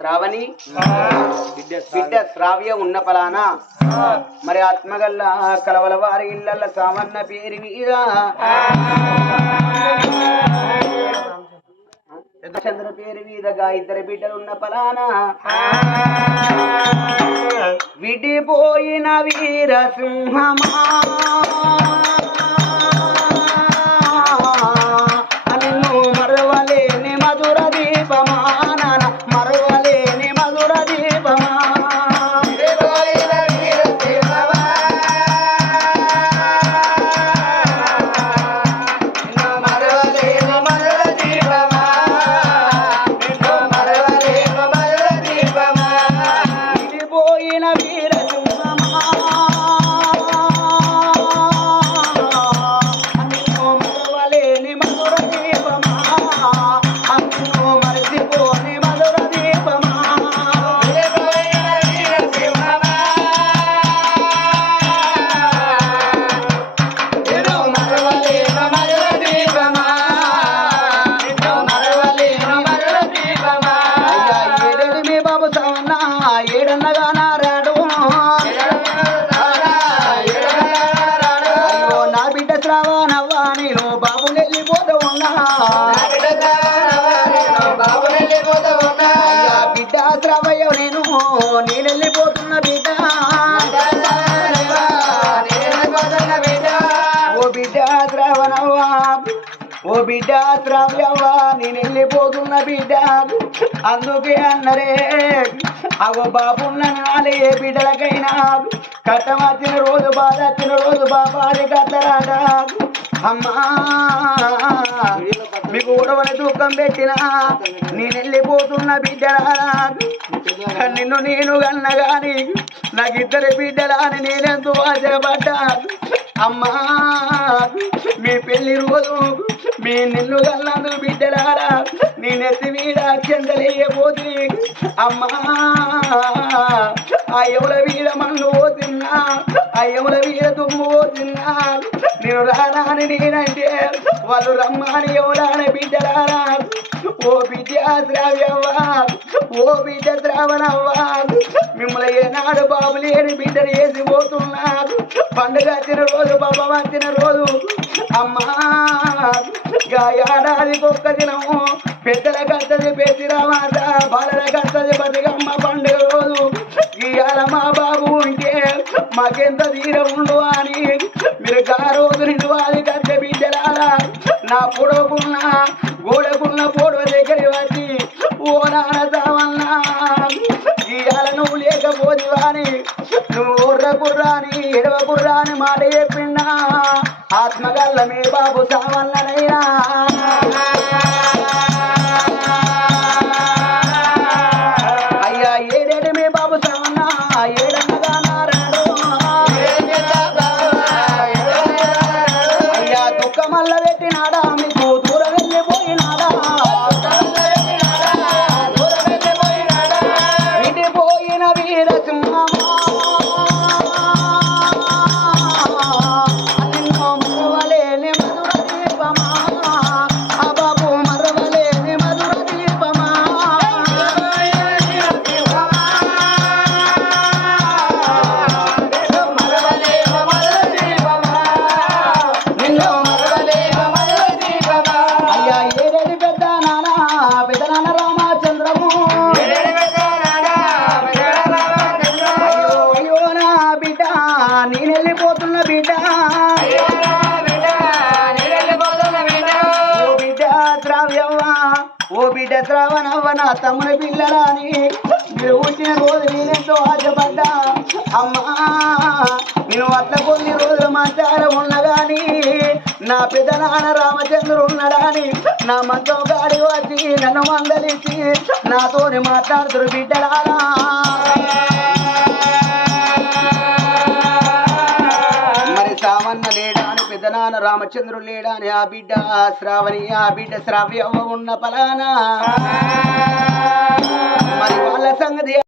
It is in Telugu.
శ్రావణి బిడ్డ శ్రావ్య ఉన్న పలానా మరి ఆత్మగల్ల కలవల వారి ఇళ్ళ సామన్న పేరు మీద. చంద్ర పేరు మీదగా ఇద్దరు బిడ్డలున్న పలానా. విడిపోయిన వీర విడిపోయిన వీర బిడ్డ నేను నేను వెళ్ళిపోతున్న బిడ్డ. ఓ బిడ్డ శ్రావణవ్వా ఓ బిడ్డ శ్రావ్యవ్వా నేను వెళ్ళిపోతున్న బిడ్డ. అందుకే అన్నరే అగో బాబున్న నాలే బిడ్డలకైనా కట్టం వచ్చిన రోజు బాధ వచ్చిన రోజు బాబాది కట్టరాట అమ్మా మీకు ఉడవని దుఃఖం పెట్టినా నేను వెళ్ళిపోతున్న బిడ్డలా. నిన్ను నేను కన్న గాని నాకు ఇద్దరు బిడ్డలని నేనెంతో ఆశపడ్డా? అమ్మా మీ పెళ్ళి రోజు మీ నిన్ను కన్నందు బిడ్డలారా నీ నెత్తి మీద చెందలేయబోతి అమ్మా ఆ ఎవల వీడ మన్ను పోతున్నా? ఆ ఎవల వీడ తుమ్ము పోతున్నా? నేను రానాని నేనంటే వాళ్ళు రమ్మాని ఎవరాని బిడ్డలారా? ఓ బిడ్డ శ్రావ్యవ్వా ఓ బిడ్డ శ్రావణవ్వా మిమ్మల్ని ఏనాడు బాబు లేని బిడ్డలు వేసి పోతున్నారు పండుగ వచ్చిన రోజు బాబా వచ్చిన రోజు. అమ్మా ఏడాది ఏడాదికి ఒక్క దినము. పెద్దల కత్తది పెద్దిరామాట బాలల కత్తది బతికమ్మ పండుగ రోజు. ఇవాళ మా బాబు ఉంటే మాకెంత తీరం ఉండు అని మీరు గా రోజు నిండు అది కట్టె బిడ్డలారా. నా పొడవుకున్న ఎడవ మాట చెప్పిండా ఆత్మగల్ల మీ బాబు సావన్ననైనా అయ్యా ఏడేడు మీ బాబు సావన్న ఏడన్నగా నారాడు అయ్యా దుఃఖమల్ల పెట్టినాడా? ఓ బిడ్డ శ్రావణవ్వ నా తమ్ముని పిల్లలని. మీరు వచ్చిన రోజు నేనెంతో ఆశపడ్డా అమ్మా నేను అట్ల కొన్ని రోజులు మాచారం ఉన్నగాని నా పెద్దనాన్న రామచంద్రుడు ఉన్నాడని నా మంచం గాడి వచ్చి నన్ను మందలించి నాతోని మాట్లాడుతురు బిడ్డలారా. పెద్దనాన్న రామచంద్రుడు లేడా అని ఆ బిడ్డ శ్రావణి ఆ బిడ్డ శ్రావ్యవ్వ ఉన్న పలానా మరి వాళ్ళ సంగతి